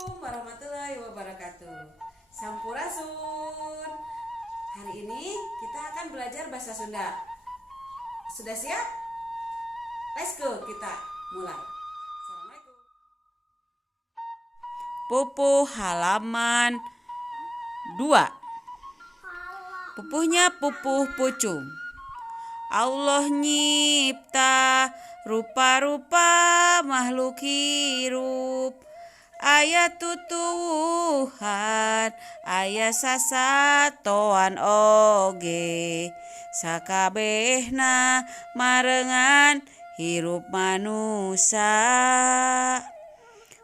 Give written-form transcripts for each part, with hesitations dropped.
Assalamualaikum warahmatullahi wabarakatuh. Sampurasun. Hari ini kita akan belajar bahasa Sunda. Sudah siap? Let's go, kita mulai. Assalamualaikum. Pupuh halaman 2. Pupuhnya pupuh pucung. Allah nyipta rupa-rupa makhluk hirup. Aya tutuwuhan, aya sasatoan oge. Sakabehna marengan hirup manusia.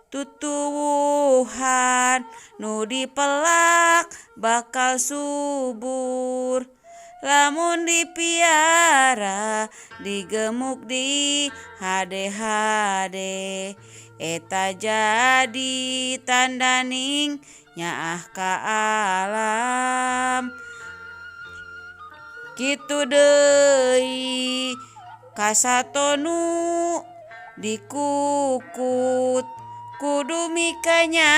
Tutuwuhan nu dipelak bakal subur. Lamun dipiara digemuk di hade-hade. Eta jadi tandaning nyaah ka alam. Kitu deui kasatonu dikukut kudu mikanya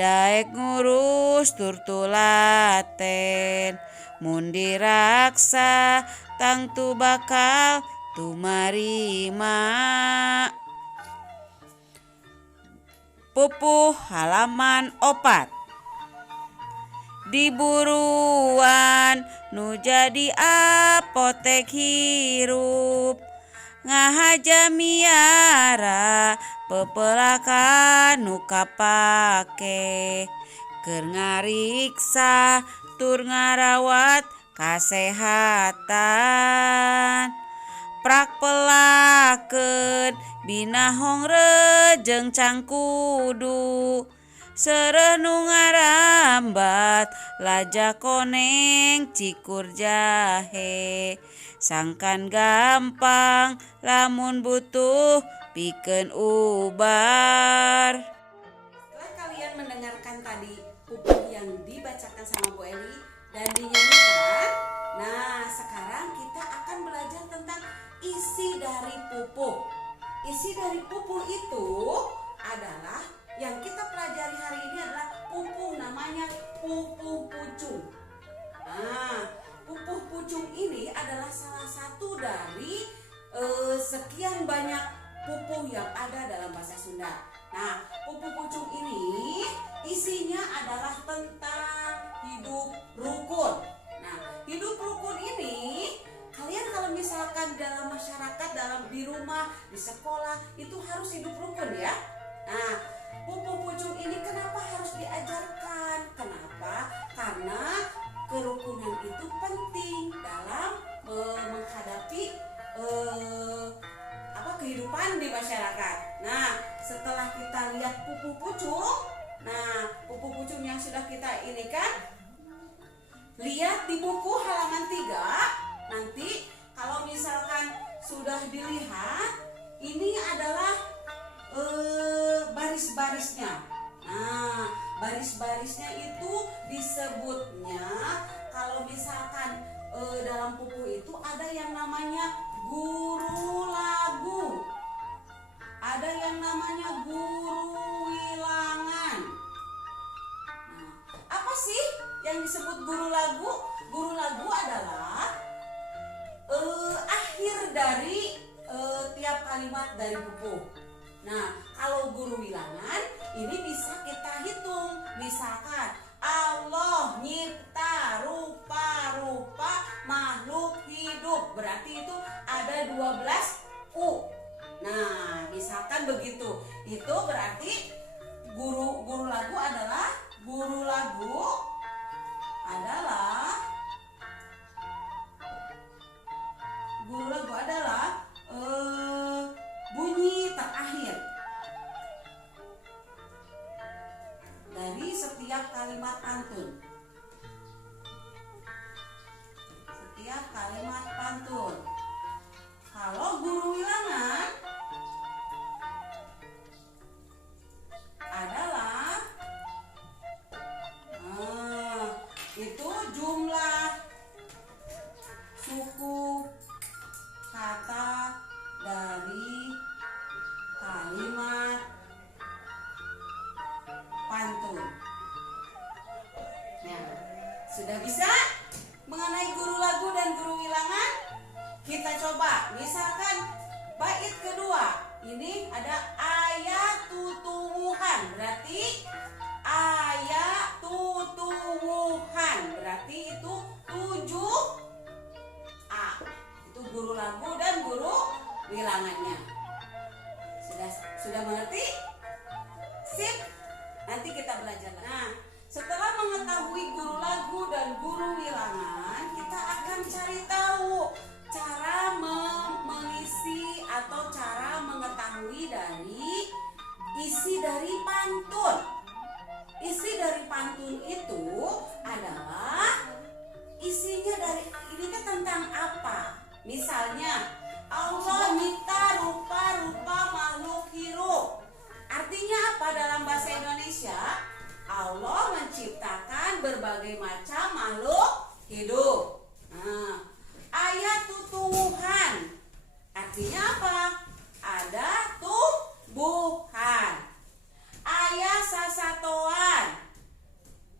daek ngurus turtulaten. Mun diraksa tangtu bakal tumarima. Pupuh halaman 4. Diburuan nu jadi apotek hirup. Ngahaja miara pepelaka nu kapake. Keur ngariksa tur ngarawat kasehatan. Prak pelakeun binahong rejeng cangkudu. Sereh nu ngarambat laja koneng cikur jahe. Sangkan gampang lamun butuh pikeun ubar. Setelah kalian mendengarkan tadi pupuh yang dibacakan sama Bu Eli dan dinyanyikan, nah sekarang kita akan belajar tentang isi dari pupuh. Isi dari pupuh itu adalah yang kita pelajari hari ini adalah pupuh, namanya pupuh pucung. Nah, pupuh pucung ini adalah salah satu dari sekian banyak pupuh yang ada dalam bahasa Sunda. Nah, pupuh pucung ini isinya adalah tentang hidup rukun. Nah, hidup rukun ini kalian kalau misalkan dalam masyarakat, di rumah, di sekolah itu harus hidup rukun ya. Nah, pupuh pucung ini kenapa harus diajarkan? Kenapa? Karena kerukunan itu penting dalam menghadapi kehidupan di masyarakat. Nah, setelah kita lihat pupuh pucung, nah pupuh pucung yang sudah kita ini kan, lihat di buku halaman 3. Nanti kalau misalkan sudah dilihat, ini adalah baris-barisnya. Nah, baris-barisnya itu disebutnya kalau misalkan dalam pupuh itu ada yang namanya guru lagu, ada yang namanya guru wilangan. Nah, apa sih yang disebut guru lagu? Guru lagu adalah akhir dari tiap kalimat dari pupuh. Nah, kalau guru wilangan ini bisa kita hitung. Misalkan Allah nyipta rupa-rupa makhluk hidup. Berarti itu ada 12 U. Nah, misalkan begitu. Itu berarti guru lagu adalah bunyi terakhir dari setiap kalimat pantun. Setiap kalimat pantun. Kalau guru wilangan adalah itu jumlah suku kata dari kalimat pantun. Nah, sudah bisa mengenai guru lagu dan guru wilangan? Kita coba. Misalkan bait kedua, ini ada ayat tutumuhan, berarti ayat tutumuhan, berarti itu 7A. Itu guru lagu dan guru wilangannya. Sudah mengerti? Sip. Nanti kita belajar. Nah, setelah mengetahui guru lagu dan guru wilangan, kita akan cari tahu cara mengisi atau cara mengetahui dari isi dari pantun. Isi dari pantun itu adalah isinya dari ini tentang apa? Misalnya Allah nyipta rupa-rupa makhluk hidup. Artinya apa dalam bahasa Indonesia? Allah menciptakan berbagai macam makhluk hidup. Nah, ayat tutuhan artinya apa? Ada tumbuhan. Ayat sasatoan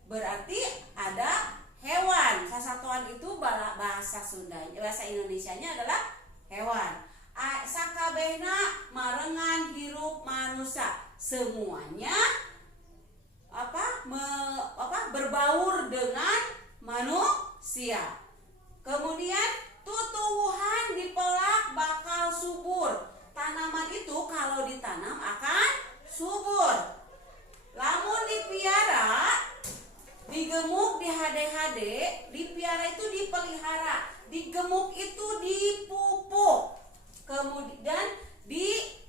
berarti ada hewan. Sasatoan itu bahasa Sunda, bahasa Indonesianya adalah hewan. Sakabehna marengan hirup manusia, semuanya berbaur dengan manusia. Kemudian tutuwuhan dipelak bakal subur. Tanaman itu kalau ditanam akan subur. Lamun dipiara, digemuk, dihade-hade, dipiara itu dipelihara, digemuk itu dipupuk. Kemudian di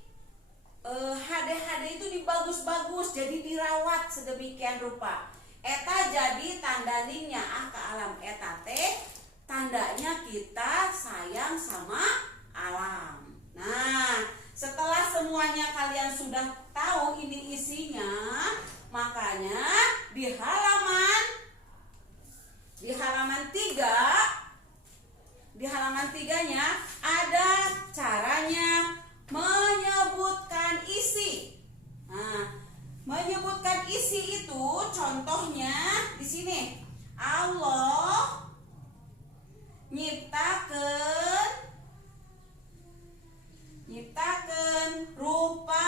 hade-hade itu dibagus-bagus, jadi dirawat sedemikian rupa. Eta jadi tandaninya ke alam. Eta teh tandanya kita sayang sama alam. Nah, setelah semuanya kalian sudah tahu ini isinya, makanya di halaman 3-nya ada caranya menyebutkan isi. Nah, menyebutkan isi itu contohnya di sini. Allah nyiptakeun rupa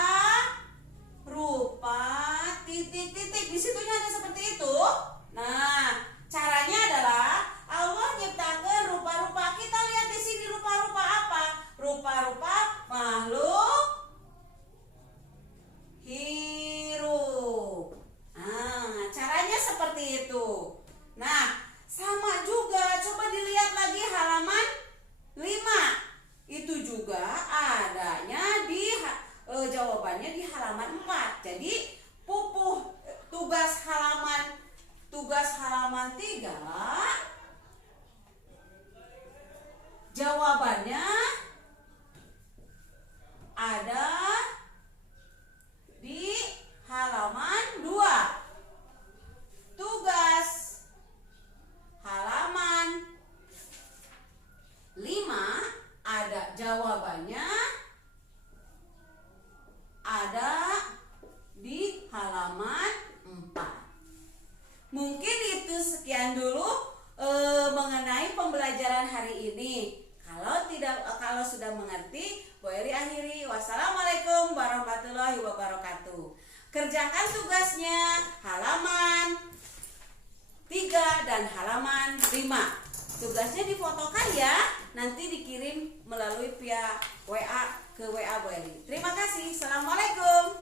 titik-titik. Di situnya ada seperti itu. Nah, caranya adalah Allah nyiptakeun rupa-rupa. Kita lihat di sini rupa-rupa apa? Rupa-rupa makhluk hirup. Nah, caranya seperti itu. Nah, sama juga, coba dilihat lagi halaman 5. Itu juga adanya jawabannya di halaman 4. Jadi tugas halaman 3 jawabannya ada di halaman 2. Tugas halaman 5 ada jawabannya ada di halaman 4. Mungkin itu sekian dulu mengenai pembelajaran hari ini. Kalau sudah mengerti, Bu Eri akhiri. Wassalamualaikum warahmatullahi wabarakatuh. Kerjakan tugasnya halaman 3 dan halaman 5. Tugasnya difotokan ya, nanti dikirim melalui via WA ke WA Bu Eri. Terima kasih. Assalamualaikum.